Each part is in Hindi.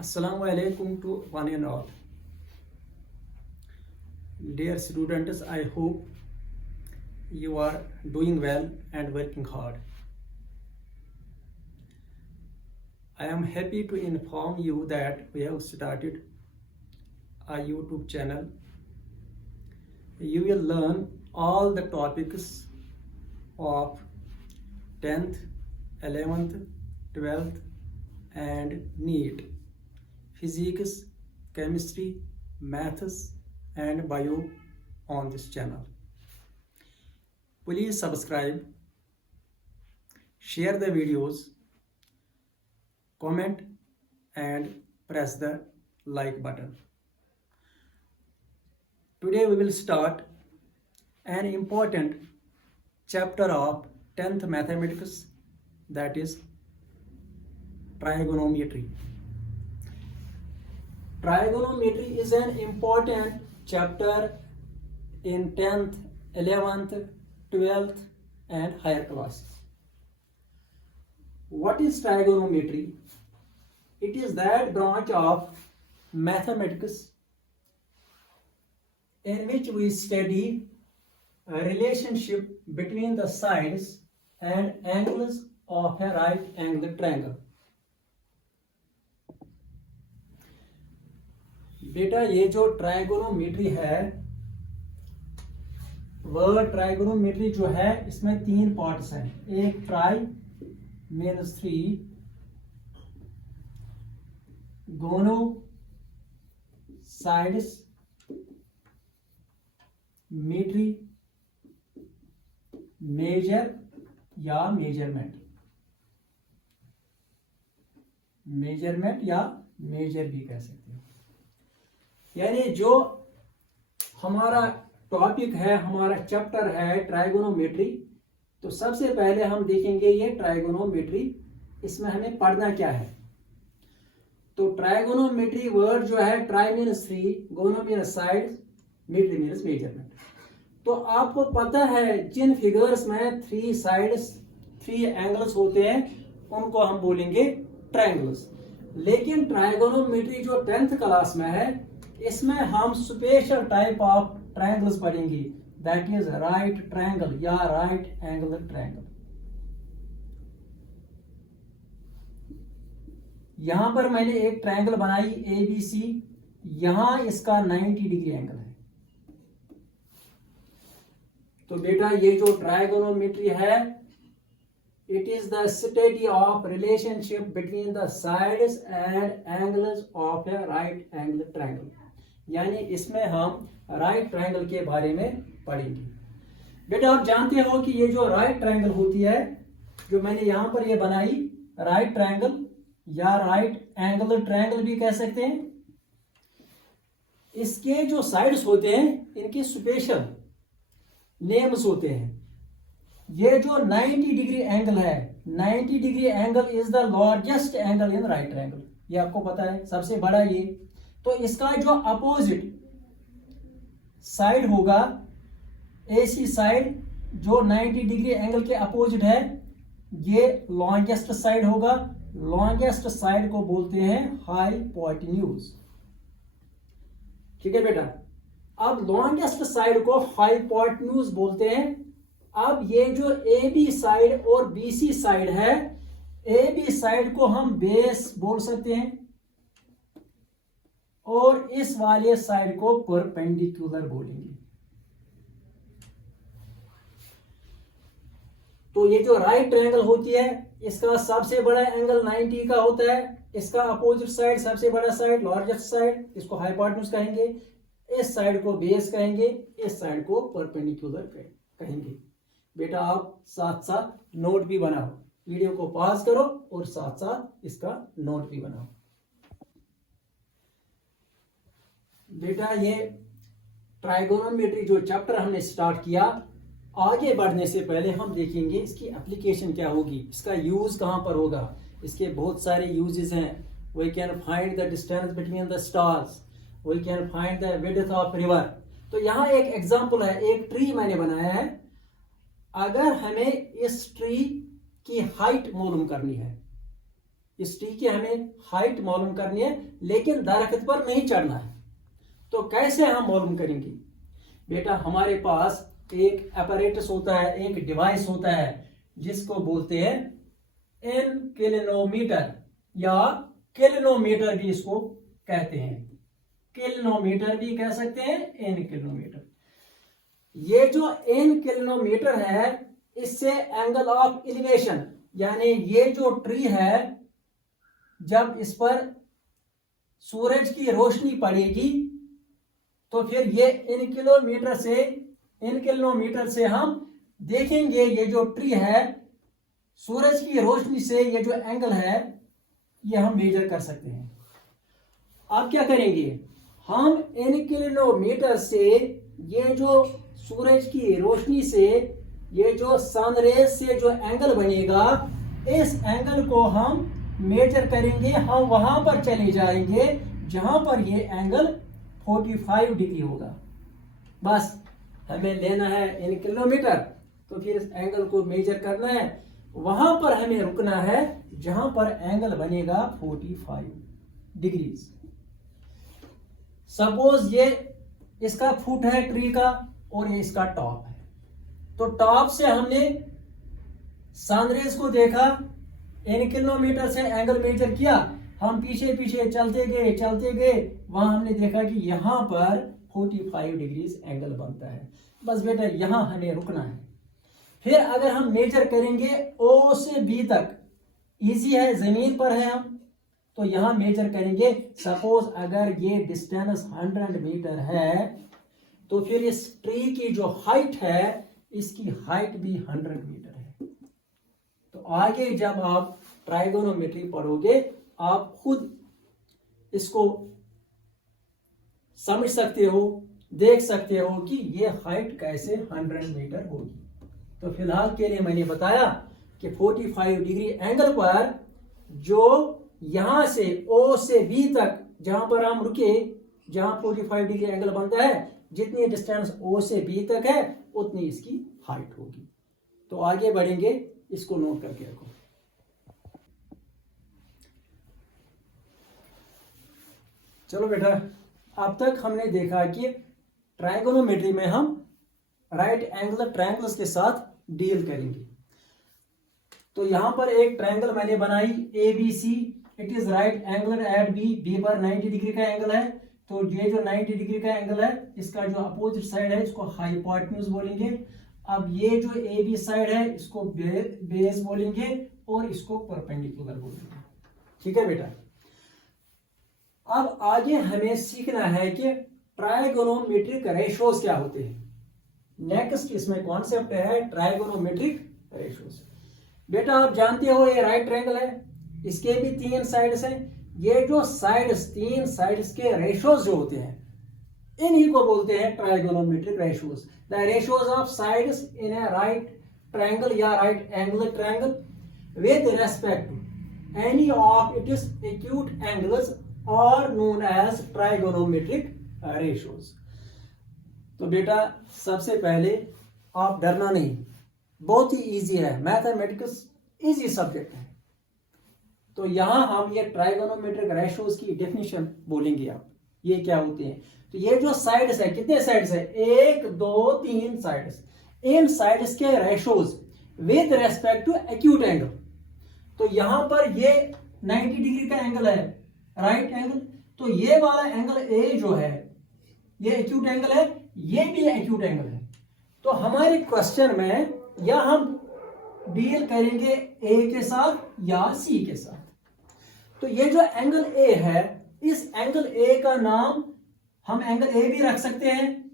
Assalamu alaikum to one and all. Dear students, I hope you are doing well and working hard. I am happy to inform you that we have started a YouTube channel. You will learn all the topics of 10th, 11th, 12th and NEET. Physics, chemistry, maths and bio on this channel. Please subscribe, share the videos, comment and press the like button. Today we will start an important chapter of 10th mathematics, that is trigonometry. Trigonometry is an important chapter in 10th, 11th, 12th and higher classes. What is trigonometry? It is that branch of mathematics in which we study a relationship between the sides and angles of a right angled triangle. बेटा ये जो ट्राइगोनोमेट्री है, वह ट्राइगोनोमेट्री जो है इसमें तीन पार्ट्स हैं. एक ट्राई मीन्स थ्री, गोनो साइड्स, मेट्री मेजर या मेजरमेंट या मेजर भी कह सकते हैं. यानी जो हमारा टॉपिक है, हमारा चैप्टर है ट्राइगोनोमेट्री, तो सबसे पहले हम देखेंगे ये ट्राइगोनोमेट्री, इसमें हमें पढ़ना क्या है. तो ट्राइगोनोमेट्री वर्ड जो है, ट्राई मीन्स थ्री, गोनो मीन्स साइड, मेट्री मीन्स मेजरमेंट. तो आपको पता है जिन फिगर्स में थ्री साइड्स, थ्री एंगल्स होते हैं उनको हम बोलेंगे ट्रायंगल्स. लेकिन ट्राइगोनोमेट्री जो 10th क्लास में है, इसमें हम स्पेशल टाइप ऑफ ट्रायंगल्स पढ़ेंगे, दैट इज राइट ट्रायंगल या राइट एंगल ट्रायंगल. यहां पर मैंने एक ट्रायंगल बनाई ABC, यहां इसका 90 डिग्री एंगल है. तो बेटा ये जो ट्राइगोनोमेट्री है, it is the study of relationship between the sides and angles of A right angle triangle. यानी इसमें हम राइट ट्रायंगल के बारे में पढ़ेंगे. बेटा आप जानते हो कि ये जो राइट ट्रायंगल होती है, जो मैंने यहां पर ये बनाई, राइट ट्रायंगल या राइट एंगल ट्रायंगल भी कह सकते हैं. इसके जो साइड्स होते हैं इनके स्पेशल नेम्स होते हैं. ये जो 90 डिग्री एंगल है, 90 degree angle is the largest angle in right triangle. ये आपको पता है, सबसे बड़ा ये. तो इसका जो अपोजिट साइड होगा, AC साइड, जो 90 डिग्री एंगल के अपोजिट है, ये लॉन्गेस्ट साइड होगा. लॉन्गेस्ट साइड को बोलते हैं हाइपोटेन्यूज. ठीक है बेटा. अब लॉन्गेस्ट साइड को हाइपोटेन्यूज बोलते हैं. अब ये जो AB साइड और BC साइड है, AB साइड को हम बेस बोल सकते हैं और इस वाले साइड को परपेंडिकुलर बोलेंगे. तो ये जो राइट ट्रायंगल होती है, इसका सबसे बड़ा एंगल 90 का होता है. इसका अपोजिट साइड, सबसे बड़ा साइड, लार्जेस्ट साइड, इसको हाइपोटेन्यूज कहेंगे. इस साइड को बेस कहेंगे, इस साइड को परपेंडिकुलर कहेंगे. बेटा आप साथ साथ नोट भी बनाओ, वीडियो को पॉज करो और साथ साथ इसका नोट भी बनाओ. बेटा ये ट्राइगोनोमेट्री जो चैप्टर हमने स्टार्ट किया, आगे बढ़ने से पहले हम देखेंगे इसकी एप्लीकेशन क्या होगी, इसका यूज कहां पर होगा. इसके बहुत सारे यूजेस हैं. We can find the distance between the stars, we can find the width of river. तो यहां एक एग्जांपल है, एक ट्री मैंने बनाया है. अगर हमें इस ट्री की हाइट मालूम करनी है, इस ट्री की हमें हाइट मालूम करनी है, लेकिन दरख्त पर नहीं चढ़ना है। तो कैसे हम मालूम करेंगे? बेटा हमारे पास एक अपैरेटस होता है, एक डिवाइस होता है जिसको बोलते हैं इनक्लिनोमीटर या किलोमीटर भी इसको कहते हैं। किलोमीटर भी कह सकते हैं, इनक्लिनोमीटर। ये जो इनक्लिनोमीटर है इससे एंगल ऑफ एलिवेशन, यानी ये जो ट्री है जब इस पर सूरज की रोशनी पड़ेगी तो फिर ये इनक्लिनोमीटर से हम देखेंगे ये जो ट्री है सूरज की रोशनी से ये जो एंगल है ये हम मेजर कर सकते हैं। अब क्या करेंगे, हम इनक्लिनोमीटर से ये जो सूरज की रोशनी से ये जो सनरेज से जो एंगल बनेगा इस एंगल को हम मेजर करेंगे। हम वहां पर चले जाएंगे जहां पर ये एंगल 45 डिग्री होगा। बस हमें लेना है इनक्लिनोमीटर, तो फिर इस एंगल को मेजर करना है, वहां पर हमें रुकना है जहां पर एंगल बनेगा 45 डिग्रीज। सपोज ये इसका फुट है ट्री का और ये इसका टॉप है, तो टॉप से हमने सनरेज को देखा, इनक्लिनोमीटर से एंगल मेजर किया, हम पीछे पीछे चलते गए, वहां हमने देखा कि यहां पर 45 डिग्रीज एंगल बनता है। बस बेटा यहां हमें रुकना है। फिर अगर हम मेजर करेंगे ओ से बी तक, इजी है, जमीन पर है हम, तो यहां मेजर करेंगे। सपोज अगर ये डिस्टेंस 100 मीटर है तो फिर इस ट्री की जो हाइट है इसकी हाइट भी 100 मीटर है। तो आगे जब आप ट्राइगोनोमेट्री पढ़ोगे आप खुद इसको समझ सकते हो, देख सकते हो कि ये हाइट कैसे 100 मीटर होगी। तो फिलहाल के लिए मैंने बताया कि 45 डिग्री एंगल पर जो यहां से ओ से बी तक जहां पर हम रुके, जहां 45 डिग्री एंगल बनता है, जितनी डिस्टेंस ओ से बी तक है उतनी इसकी हाइट होगी। तो आगे बढ़ेंगे, इसको नोट करके रखो। चलो बेटा, अब तक हमने देखा कि ट्राइगोनोमेट्री में हम राइट एंगल ट्रायंगल्स के साथ डील करेंगे। तो यहां पर एक ट्रायंगल मैंने बनाई ABC, it is right angle at B पर 90 डिग्री का एंगल है। तो ये जो 90 डिग्री का एंगल है इसका जो अपोजिट साइड है इसको हाइपोटेन्यूज बोलेंगे। अब ये जो AB साइड है इसको बेस बोलेंगे और इसको परपेंडिकुलर बोलेंगे। ठीक है बेटा, अब आगे हमें सीखना है कि ट्राइगोनोमेट्रिक रेशियोज क्या होते हैं। नेक्स्ट इसमें कॉन्सेप्ट है ट्राइगोनोमेट्रिक रेशियोज। बेटा आप जानते हो ये राइट ट्रायंगल है, इसके भी 3 साइड्स हैं। ये जो साइड्स, 3 साइड्स के रेशियोज जो होते हैं इन्हीं को बोलते हैं trigonometric ratios. The ratios of sides in a right triangle या right angle triangle with respect to any of its acute angles और नोन एज ट्राइगोनोमेट्रिक रेशियोज। तो बेटा सबसे पहले आप डरना नहीं, बहुत ही इजी है, मैथमेटिक्स इजी सब्जेक्ट है। तो यहां हम ये ट्राइगोनोमेट्रिक रेशियोज की डेफिनेशन बोलेंगे। आप ये क्या होते हैं, तो ये जो साइड्स है, कितने साइड्स है, 1 2 3 साइड्स, इन साइड्स के ratios with respect to acute angle. तो यहां पर ये 90 डिग्री का एंगल है, राइट एंगल, तो ये वाला एंगल ए जो है ये एक्यूट एंगल है, ये भी एक्यूट एंगल है। तो हमारे क्वेश्चन में या हम डील करेंगे ए के साथ या सी के साथ। तो ये जो एंगल ए है, इस एंगल ए का नाम हम एंगल ए भी रख सकते हैं।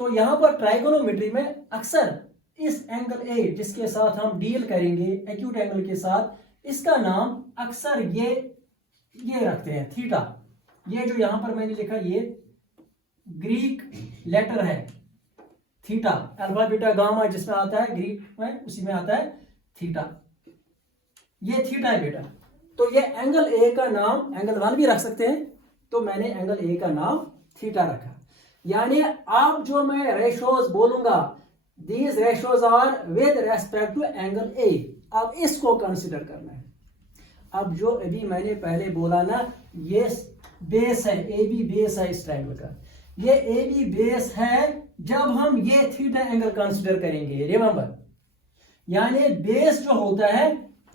तो यहां पर ट्राइगोनोमेट्री में अक्सर इस एंगल ए जिसके साथ हम डील करेंगे एक्यूट एंगल के साथ, इसका नाम अक्सर ये रखते हैं थीटा। ये जो यहां पर मैंने लिखा ये ग्रीक लेटर है थीटा, अल्फा बीटा गामा जिसमें आता है ग्रीक में उसी में आता है थीटा, ये थीटा है बेटा। तो ये एंगल ए का नाम एंगल 1 भी रख सकते हैं, तो मैंने एंगल ए का नाम थीटा रखा। यानी अब जो मैं रेशियोज बोलूंगा, these ratios are with respect to angle A, अब इसको कंसिडर करना है। अब जो अभी मैंने पहले बोला ना, ये बेस है, ए बी बेस है इस ट्रायंगल का, ये ए बी बेस है जब हम ये थीटा एंगल कंसीडर करेंगे, रिमेंबर। यानी बेस जो होता है,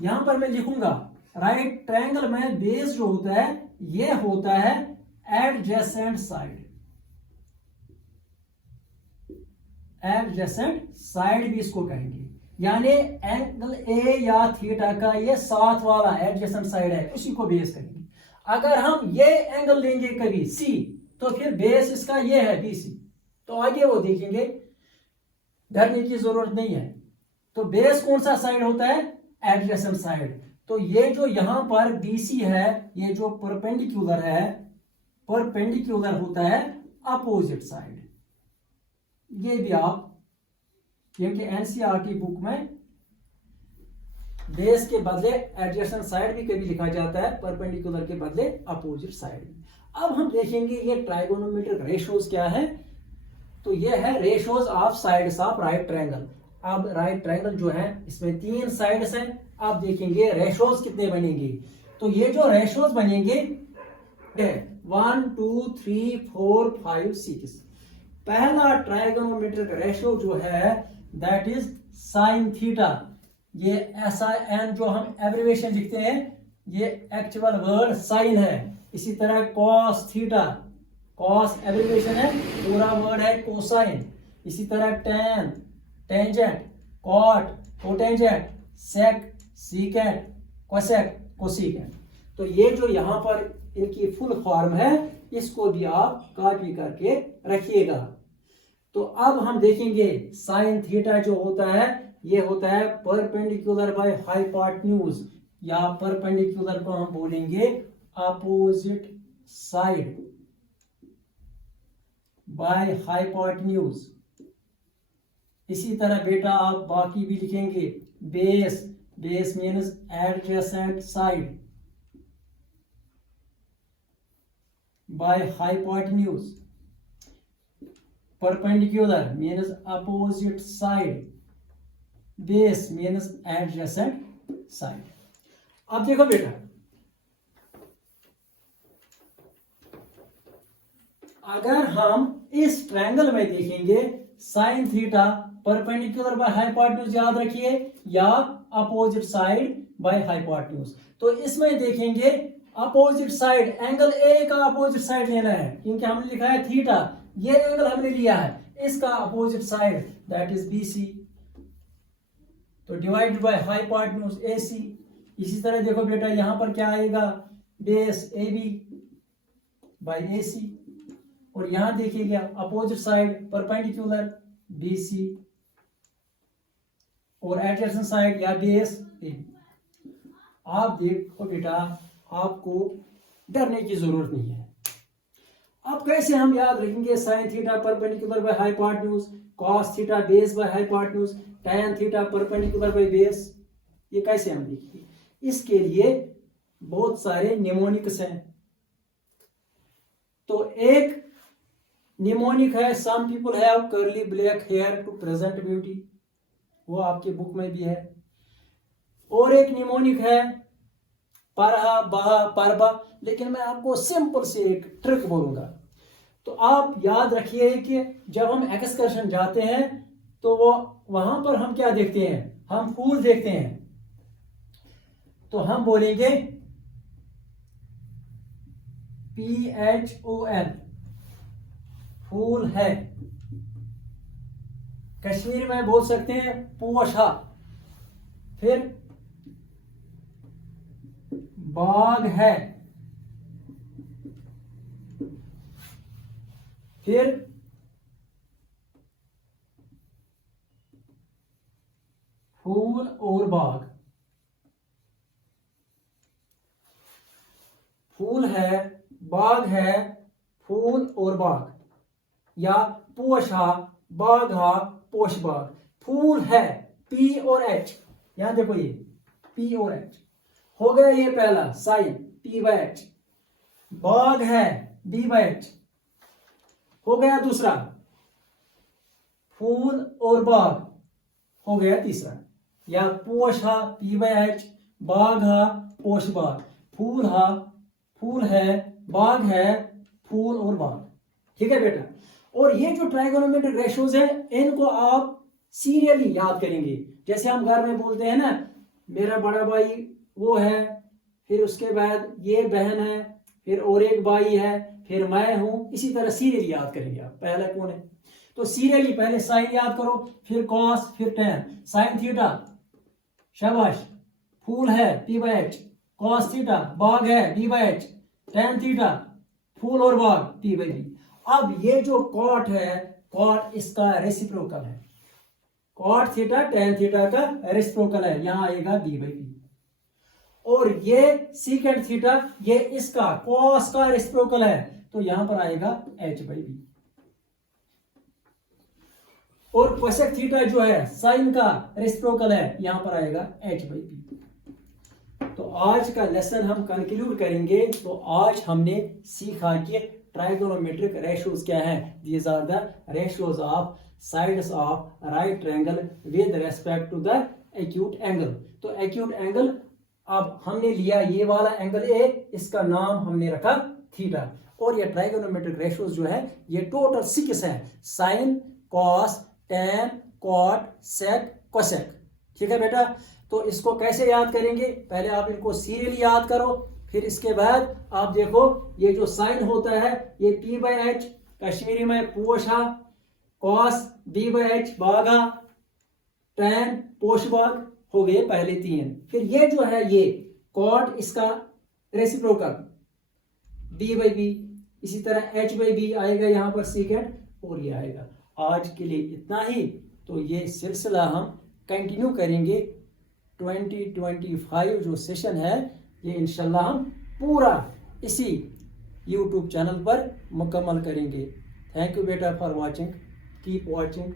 यहां पर मैं लिखूंगा राइट ट्रायंगल में बेस जो होता है ये होता है एडजेसेंट साइड, एडजेसेंट साइड भी इसको कहेंगे। यानी एंगल ए या थीटा का ये साथ वाला एडजेसेंट साइड है, उसी को बेस करेंगे। अगर हम ये एंगल लेंगे कभी सी, तो फिर बेस इसका ये है बीसी, तो आगे वो देखेंगे, डरने की जरूरत नहीं है। तो बेस कौन सा साइड होता है? Adjacent side. तो ये जो यहां पर बीसी है, ये जो परपेंडिकुलर है, परपेंडिकुलर होता है अपोजिट साइड। ये भी आप, क्योंकि एनसीईआरटी बुक में बेस के बदले एडजेसेंट साइड भी कभी लिखा जाता है, परपेंडिकुलर के बदले अपोजिट साइड। अब हम देखेंगे ये ट्राइगोनोमेट्रिक रेशियोज क्या है। तो ये है ratios of sides of right triangle. अब राइट ट्रायंगल जो है इसमें 3 साइड्स हैं। अब देखेंगे रेशियोज कितने बनेंगे। तो ये जो रेशियोज बनेंगे 1 2 3 4 5 6। पहला ट्राइगोनोमेट्रिक रेशियो जो है दैट इज साइन थीटा। ये SIN जो हम एब्रिविएशन लिखते हैं, ये एक्चुअल वर्ड साइन है। इसी तरह कॉस थीटा, कॉस एब्रिविएशन है, पूरा वर्ड है कोसाइन। इसी तरह टेन, टेंजेंट, कॉट, कोटेंजेंट, सेक, सीकेंट, कोसेक, कोसिकेंट। तो ये जो यहाँ पर इनकी फुल फॉर्म है, इसको भी आप कॉपी करके रखिएगा। तो अब हम देखेंगे साइन थीटा जो होता है, ये होता है परपेंडिकुलर बाय हाइपोटेन्यूज, या परपेंडिकुलर को हम बोलेंगे अपोजिट साइड बाय हाइपोटेन्यूज। इसी तरह बेटा आप बाकी भी लिखेंगे, base, base means adjacent side by hypotenuse. perpendicular means opposite side, base means adjacent side। अब देखो बेटा, अगर हम इस ट्रायंगल में देखेंगे sine theta perpendicular by hypotenuse, याद रखिए, या अपोजिट साइड बाय हाइपोटेन्यूज। तो इसमें देखेंगे अपोजिट साइड, एंगल ए का अपोजिट साइड लेना है, क्योंकि हमने लिखा है थीटा, ये एंगल हमने लिया है, इसका opposite side that is BC। तो डिवाइडेड बाय हाइपोटेन्यूज AC। इसी तरह देखो बेटा यहां पर क्या आएगा, बेस AB बाय AC, और यहां देखिएगा अपोजिट साइड परपेंडिकुलर BC, और एडजेसेंट साइड या बेस AB। आप देखो बेटा, आपको डरने की जरूरत नहीं है। अब कैसे हम याद रखेंगे sine theta perpendicular by hypotenuse, cos theta base by hypotenuse, tan theta perpendicular by base, ये कैसे हम लिखेंगे? इसके लिए बहुत सारे निमोनिक्स हैं। तो एक निमोनिक है, some people have curly black hair to present beauty, वो आपके बुक में भी है। और एक निमोनिक है परहा, बहा, परबा, लेकिन मैं आपको सिंपल से एक ट्रिक बोलूंगा। तो आप याद रखिए कि जब हम एक्सकर्शन जाते हैं तो वो वहां पर हम क्या देखते हैं, हम फूल देखते हैं। तो हम बोलेंगे PHOL, फूल है। कश्मीरी में बोल सकते हैं पोशा। फिर बाग है, फिर फूल और बाग। फूल है, बाग है, फूल और बाग, या पोशा, बाघा, पोश बाग। फूल है P और H, यहां देखो ये P और H हो गया, ये पहला साइन P/H। बाग है B/H हो गया, दूसरा फूल और बाग हो गया, तीसरा, या पोशा P/H, बाघा पोश बाग, फूल है, बाग है, फूल और बाग। ठीक है बेटा। और ये जो ट्राइगोनोमेट्रिक रेशियोज है इनको आप सीरियली याद करेंगे। जैसे हम घर में बोलते हैं ना, मेरा बड़ा भाई वो है, फिर उसके बाद ये बहन है, फिर और एक भाई है, फिर मैं हूं, इसी तरह सीरियली याद करेंगे आप। पहला कौन है, तो सीरियली पहले साइन याद करो, फिर कॉस, फिर टेन। साइन थीटा, शाबाश, फूल है P/H, कॉस थीटा, बाग है B/H, टेन थीटा, फूल और बाग P/B। अब ये जो कॉट है, कॉट इसका रेसिप्रोकल है, कॉट थीटा टेन थीटा का रेसिप्रोकल है, यहां आएगा B/B। और ये सीकेंट थीटा, ये इसका कॉस का रेसिप्रोकल है, तो यहां पर आएगा H/B। और कोसेक थीटा जो है साइन का रेसिप्रोकल है, यहां पर आएगा H/P। तो आज का लेसन हम कंक्लूड करेंगे। तो आज हमने सीखा कि ट्राइगोनोमेट्रिक रेशियोज क्या है। These are the ratios of sides of right triangle with respect to the acute angle. तो एक्यूट एंगल अब हमने लिया ये वाला एंगल ए, इसका नाम हमने रखा थीटा। और ये ट्राइगोनोमेट्रिक रेशियोज जो है ये टोटल 6 है, साइन, कॉस, टेन, कॉट, सेक, कोसेक। ठीक है बेटा। तो इसको कैसे याद करेंगे, पहले आप इनको सीरियली याद करो, फिर इसके बाद आप देखो ये जो साइन होता है ये P/H, कश्मीरी में पोशा, कॉस B/H बागा, टेन पोशबाग, हो गए पहले 3। फिर ये जो है ये कॉट, इसका रेसिप्रोकल B/B, इसी तरह H/B आएगा यहां पर सीकेंट, और ये आएगा। आज के लिए इतना ही। तो ये सिलसिला हम कंटिन्यू करेंगे। 2025 जो सेशन है ये इंशाल्लाह हम पूरा इसी YouTube चैनल पर मुकम्मल करेंगे। थैंक यू बेटा for watching, keep watching,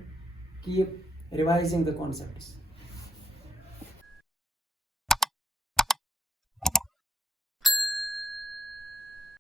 keep revising the concepts.